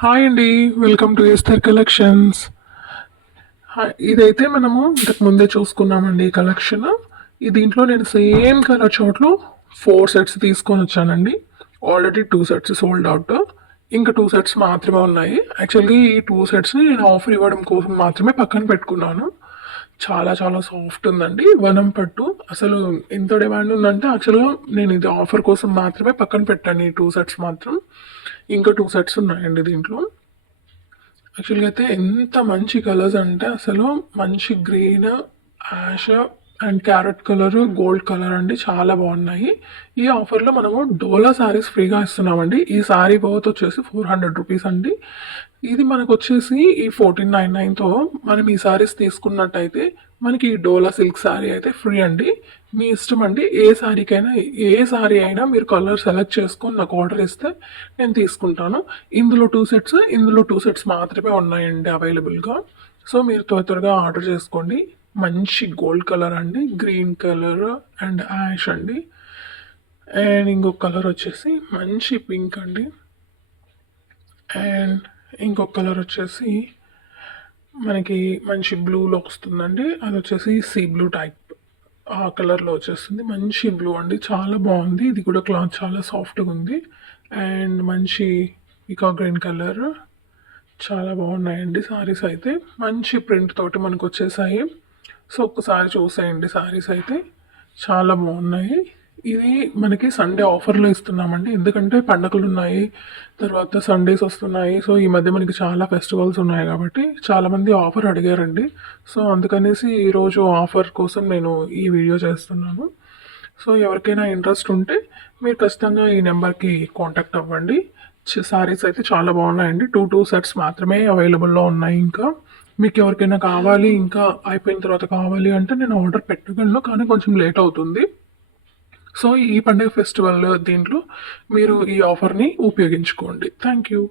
Hi అండి. Welcome to Esther collections. ఇదైతే మనము ఇంతకు ముందే చూసుకున్నామండి ఈ కలెక్షన్. దీంట్లో నేను సేమ్ కలర్ చోట్లు 4 సెట్స్ తీసుకొని వచ్చానండి. Already 2 sets sold out. ఇంకా 2 సెట్స్ మాత్రమే ఉన్నాయి. యాక్చువల్గా ఈ 2 సెట్స్ని నేను ఆఫర్ ఇవ్వడం కోసం మాత్రమే పక్కన పెట్టుకున్నాను. చాలా చాలా సాఫ్ట్ ఉందండి వనం పట్టు. అసలు ఎంత డిమాండ్ ఉందంటే యాక్చువల్గా నేను ఇది ఆఫర్ కోసం మాత్రమే పక్కన పెట్టాను ఈ 2 సెట్స్ మాత్రం. ఇంకా 2 సెట్స్ ఉన్నాయండి దీంట్లో. యాక్చువల్గా అయితే ఎంత మంచి కలర్స్ అంటే అసలు మంచి green, ash and carrot colour, gold colour అండి, చాలా బాగున్నాయి. ఈ ఆఫర్లో మనము డోలా శారీస్ ఫ్రీగా ఇస్తున్నామండి. ఈ శారీ బౌత్ వచ్చేసి 400 రూపీస్ అండి. ఇది మనకు వచ్చేసి ఈ 1499తో మనం ఈ శారీస్ తీసుకున్నట్టయితే మనకి ఈ డోలా సిల్క్ శారీ అయితే ఫ్రీ అండి. మీ ఇష్టం అండి. ఏ శారీ అయినా మీరు కలర్ సెలెక్ట్ చేసుకొని నాకు ఆర్డర్ ఇస్తే నేను తీసుకుంటాను. ఇందులో టూ సెట్స్ మాత్రమే ఉన్నాయండి అవైలబుల్గా. సో మీరు త్వరగా ఆర్డర్ చేసుకోండి. మంచి గోల్డ్ కలర్ అండి, గ్రీన్ కలర్ అండ్ యాష్ అండి, అండ్ ఇంకొక కలర్ వచ్చేసి మంచి పింక్ అండి, అండ్ ఇంకొక కలర్ వచ్చేసి మనకి మంచి బ్లూలో వస్తుందండి. అది వచ్చేసి సీ బ్లూ టైప్ ఆ కలర్లో వచ్చేస్తుంది. మంచి బ్లూ అండి, చాలా బాగుంది. ఇది కూడా క్లాత్ చాలా సాఫ్ట్గా ఉంది. అండ్ మంచి ఇకా గ్రీన్ కలర్, చాలా బాగున్నాయండి సారీస్ అయితే. మంచి ప్రింట్ తోటి మనకు వచ్చేసాయి. సో ఒక్కసారి చూసేయండి, సారీస్ అయితే చాలా బాగున్నాయి. ఇది మనకి సండే ఆఫర్లో ఇస్తున్నామండి, ఎందుకంటే పండగలు ఉన్నాయి, తర్వాత సండేస్ వస్తున్నాయి. సో ఈ మధ్య మనకి చాలా ఫెస్టివల్స్ ఉన్నాయి కాబట్టి చాలామంది ఆఫర్ అడిగారండి. సో అందుకనేసి ఈరోజు ఆఫర్ కోసం నేను ఈ వీడియో చేస్తున్నాను. సో ఎవరికైనా ఇంట్రెస్ట్ ఉంటే మీరు ఖచ్చితంగా ఈ నెంబర్కి కాంటాక్ట్ అవ్వండి. సారీస్ అయితే చాలా బాగున్నాయండి. టూ సెట్స్ మాత్రమే అవైలబుల్లో ఉన్నాయి. ఇంకా మీకు ఎవరికైనా కావాలి, ఇంకా అయిపోయిన తర్వాత కావాలి అంటే నేను ఆర్డర్ పెట్టగలను, కానీ కొంచెం లేట్ అవుతుంది. సో ఈ పండుగ ఫెస్టివల్ దీంట్లో మీరు ఈ ఆఫర్ని ఉపయోగించుకోండి. Thank you.